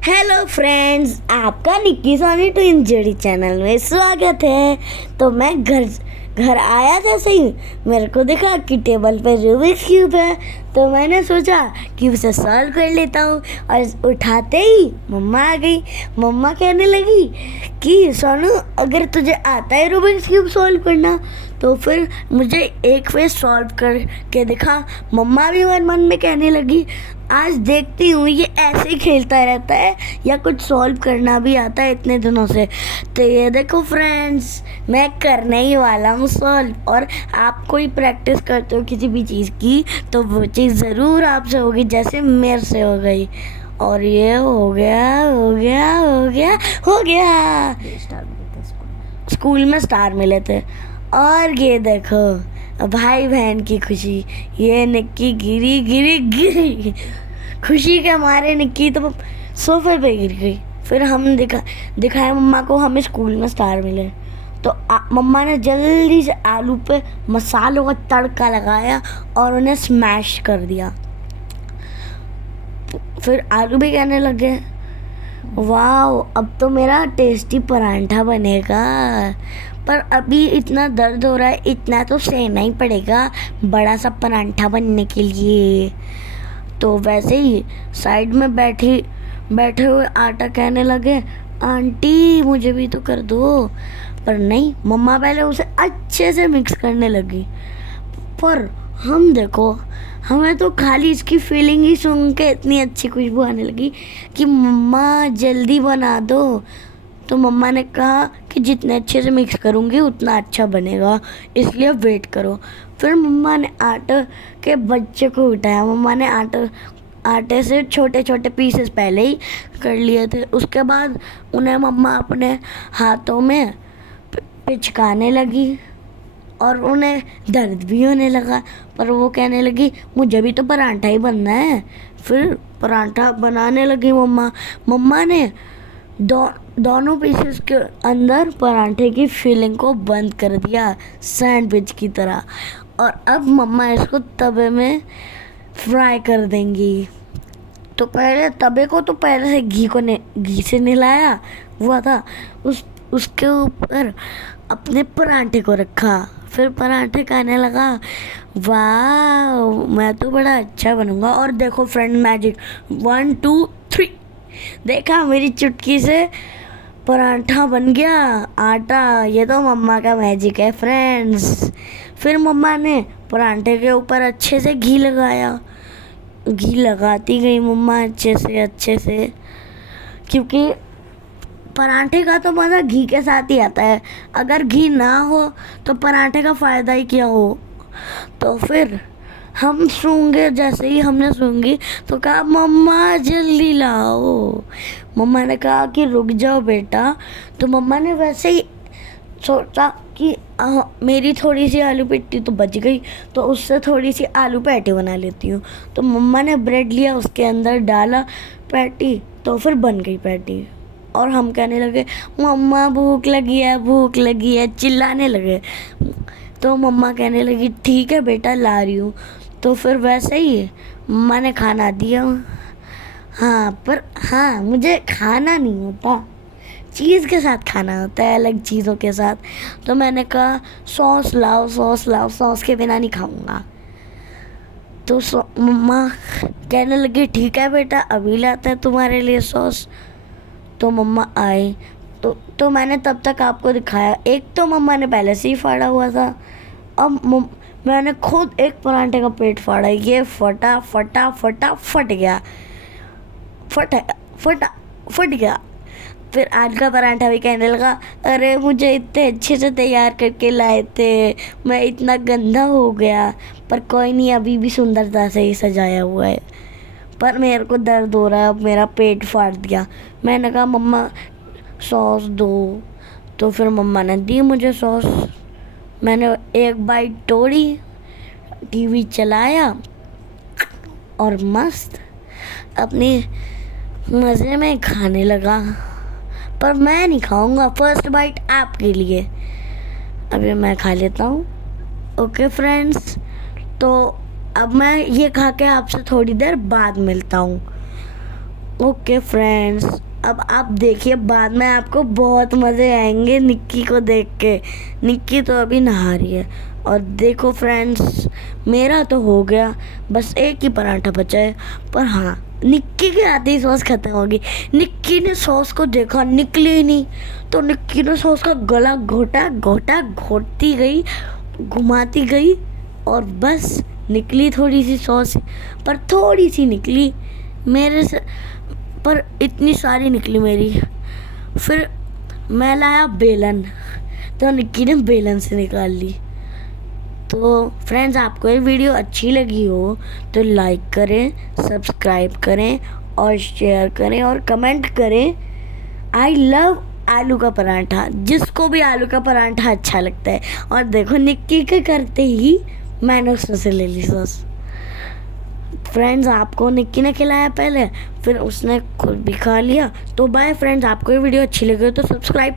Hello friends, आपका Nikki Soni twin जोड़ी channel में स्वागत है। तो मैं घर आया जैसे ही मेरे को दिखा कि टेबल पे रूबिक्स क्यूब है, तो मैंने सोचा कि उसे सॉल्व कर लेता हूँ। और उठाते ही मम्मा आ गई। मम्मा कहने लगी कि सोनू, अगर तुझे आता है रूबिक्स क्यूब सॉल्व करना तो फिर मुझे एक फेस सॉल्व करके दिखा। मम्मा भी मन मन में कहने लगी, आज देखती हूँ ये ऐसे ही खेलता रहता है या कुछ सॉल्व करना भी आता है इतने दिनों से। तो ये देखो फ्रेंड्स, मैं करने ही वाला हूँ सॉल्व। और आप कोई प्रैक्टिस करते हो किसी भी चीज़ की तो वो चीज़ ज़रूर आपसे होगी, जैसे मेरे से हो गई। और ये हो गया। स्कूल में स्टार मिले थे। और ये देखो भाई बहन की खुशी, ये निक्की गिरी। खुशी के मारे निक्की तो सोफे पे गिर गई। फिर हम दिखाए मम्मा को हमें स्कूल में स्टार मिले। तो मम्मा ने जल्दी से आलू पे मसालों का तड़का लगाया और उन्हें स्मैश कर दिया। फिर आलू भी कहने लगे, वाह, अब तो मेरा टेस्टी परांठा बनेगा। पर अभी इतना दर्द हो रहा है, इतना तो सहना ही पड़ेगा बड़ा सा परांठा बनने के लिए। तो वैसे ही साइड में बैठे हुए आटा कहने लगे, आंटी मुझे भी तो कर दो। पर नहीं, मम्मा पहले उसे अच्छे से मिक्स करने लगी। पर हम देखो, हमें तो खाली इसकी फीलिंग ही सुन के इतनी अच्छी खुशबू आने लगी कि मम्मा जल्दी बना दो। तो मम्मा ने कहा कि जितने अच्छे से मिक्स करूँगी उतना अच्छा बनेगा, इसलिए वेट करो। फिर मम्मा ने आटे के बच्चे को उठाया। मम्मा ने आटे से छोटे छोटे पीसेस पहले ही कर लिए थे। उसके बाद उन्हें मम्मा अपने हाथों में पिचकाने लगी और उन्हें दर्द भी होने लगा। पर वो कहने लगी, मुझे भी तो परांठा ही बनना है। फिर परांठा बनाने लगी मम्मा ने दोनों पीसेस के अंदर परांठे की फिलिंग को बंद कर दिया सैंडविच की तरह। और अब मम्मा इसको तवे में फ्राई कर देंगी। तो पहले तवे को तो पहले से घी से नहलाया हुआ था। उसके ऊपर अपने परांठे को रखा। फिर परांठे खाने लगा। वाह, मैं तो बड़ा अच्छा बनूंगा। और देखो फ्रेंड, मैजिक 1 2 3, देखा, मेरी चुटकी से परांठा बन गया आटा। ये तो मम्मा का मैजिक है फ्रेंड्स। फिर मम्मा ने परांठे के ऊपर अच्छे से घी लगाया। घी लगाती गई मम्मा अच्छे से, क्योंकि परांठे का तो मज़ा घी के साथ ही आता है। अगर घी ना हो तो परांठे का फ़ायदा ही क्या हो। तो फिर हम सूंघे, जैसे ही हमने सूंघी तो कहा, मम्मा जल्दी लाओ। मम्मा ने कहा कि रुक जाओ बेटा। तो मम्मा ने वैसे ही सोचा कि मेरी थोड़ी सी आलू पिट्टी तो बच गई, तो उससे थोड़ी सी आलू पैटी बना लेती हूँ। तो मम्मा ने ब्रेड लिया, उसके अंदर डाला पैटी, तो फिर बन गई पैटी। और हम कहने लगे, मम्मा भूख लगी है, चिल्लाने लगे। तो मम्मा कहने लगी, ठीक है बेटा, ला रही हूँ। तो फिर वैसे ही मम्मा ने खाना दिया। हाँ, मुझे खाना नहीं होता, चीज़ के साथ खाना होता है, अलग चीज़ों के साथ। तो मैंने कहा, सॉस लाओ, सॉस के बिना नहीं खाऊंगा। तो मम्मा कहने लगी, ठीक है बेटा, अभी लाते हैं तुम्हारे लिए सॉस। तो मम्मा आए तो मैंने तब तक आपको दिखाया। एक तो मम्मा ने पहले से ही फाड़ा हुआ था। अब मैंने खुद एक परांठे का पेट फाड़ा। ये फट गया। फिर आज का परांठा भी कहने लगा, अरे मुझे इतने अच्छे से तैयार करके लाए थे, मैं इतना गंदा हो गया। पर कोई नहीं, अभी भी सुंदरता से ही सजाया हुआ है। पर मेरे को दर्द हो रहा है, अब मेरा पेट फाड़ दिया। मैंने कहा, मम्मा सॉस दो। तो फिर मम्मा ने दी मुझे सॉस। मैंने एक बाइट तोड़ी, टीवी चलाया और मस्त अपनी मज़े में खाने लगा। पर मैं नहीं खाऊंगा, फर्स्ट बाइट आपके लिए। अभी मैं खा लेता हूँ। ओके फ्रेंड्स, तो अब मैं ये खा के आपसे थोड़ी देर बाद मिलता हूँ। ओके फ्रेंड्स, अब आप देखिए, बाद में आपको बहुत मज़े आएंगे निक्की को देख के। निक्की तो अभी नहा रही है। और देखो फ्रेंड्स, मेरा तो हो गया, बस एक ही पराठा बचा है। पर हाँ, निक्की के आते ही सॉस खत्म होगी। निक्की ने सॉस को देखा, निकली ही नहीं, तो निक्की ने सॉस का गला घोटा घोटा घोटती गई, घुमाती गई, और बस निकली थोड़ी सी सॉस, पर थोड़ी सी निकली मेरे से, पर इतनी सारी निकली मेरी। फिर मैं लाया बेलन, तो निक्की ने बेलन से निकाल ली। तो फ्रेंड्स, आपको ये वीडियो अच्छी लगी हो तो लाइक करें, सब्सक्राइब करें और शेयर करें और कमेंट करें। आई लव आलू का पराठा, जिसको भी आलू का पराठा अच्छा लगता है। और देखो, निक्की के करते ही मैंने उसमें से ले ली सॉस। फ्रेंड्स, आपको निक्की ने खिलाया पहले, फिर उसने खुद भी खा लिया। तो बाय फ्रेंड्स, आपको ये वीडियो अच्छी लगी हो तो सब्सक्राइब